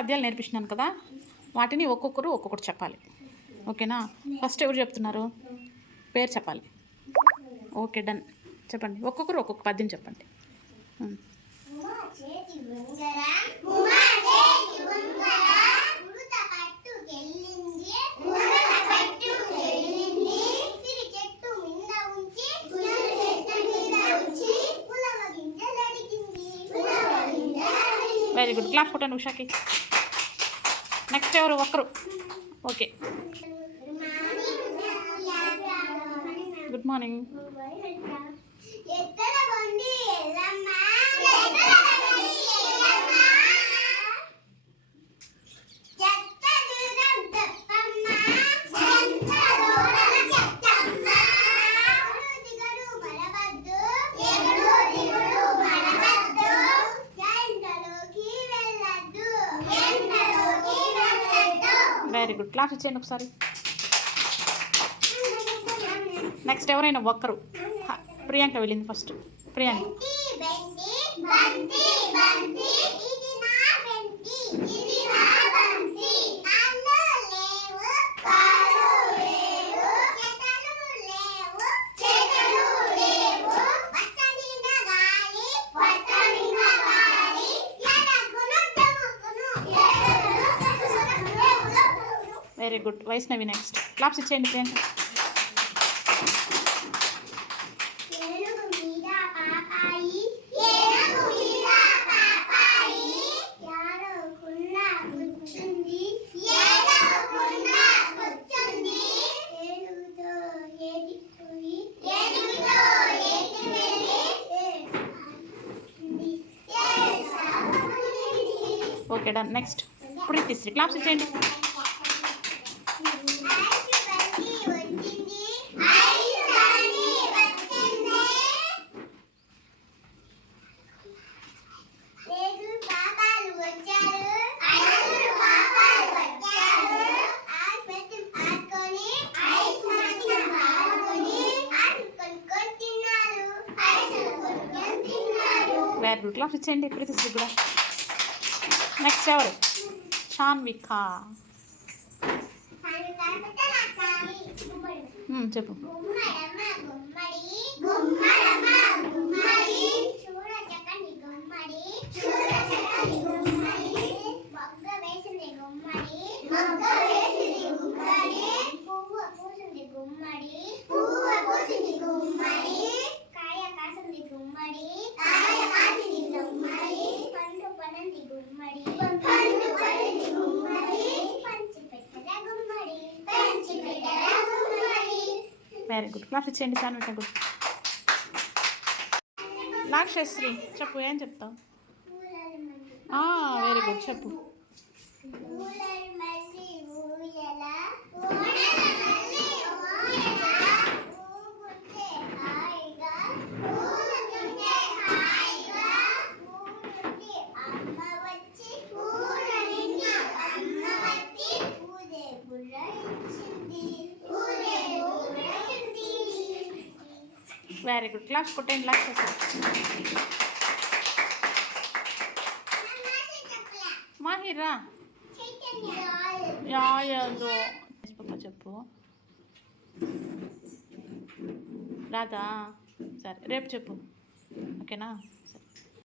పద్యాలు నేర్పిస్తున్నాను కదా, వాటిని ఒక్కొక్కటి చెప్పాలి. ఓకేనా? ఫస్ట్ ఎవరు చెప్తున్నారు? పేరు చెప్పాలి. Okay, done. చెప్పండి, ఒక్కొక్కరు ఒక్కొక్క పద్యం చెప్పండి. Very good. క్లాప్ కొట్టండి ఉషాకి. నెక్స్ట్ ఎవరు? ఒక్కరు. Okay, good morning. Very good. Class ఇచ్చేయండి ఒకసారి. నెక్స్ట్ ఎవరైనా ఒక్కరు. ప్రియాంక వెళ్ళింది first. Priyanka. Very good. Vaishnavi next. Claps ఇచ్చేయండి Priyanka. Okay, done. Next Preethishree. Claps ఇచ్చేయండి. Very good. క్లాప్స్ ఇచ్చేయండి ప్రీతిశ్రీ కూడా. నెక్స్ట్ ఎవరు? షాన్విక. చెప్పు. Very good. క్లాస్ ఇచ్చేయండి షాన్విక గుడ్. లాక్షశ్రీ చెప్పు, ఏం చెప్తావు? వెరీ గుడ్, చెప్పు. Very good. క్లాస్ కొట్టండి లాక్షశ్రీ. మాహిరా. యాదో చెప్పు. రాదా? సరే, రేపు చెప్పు. ఓకేనా?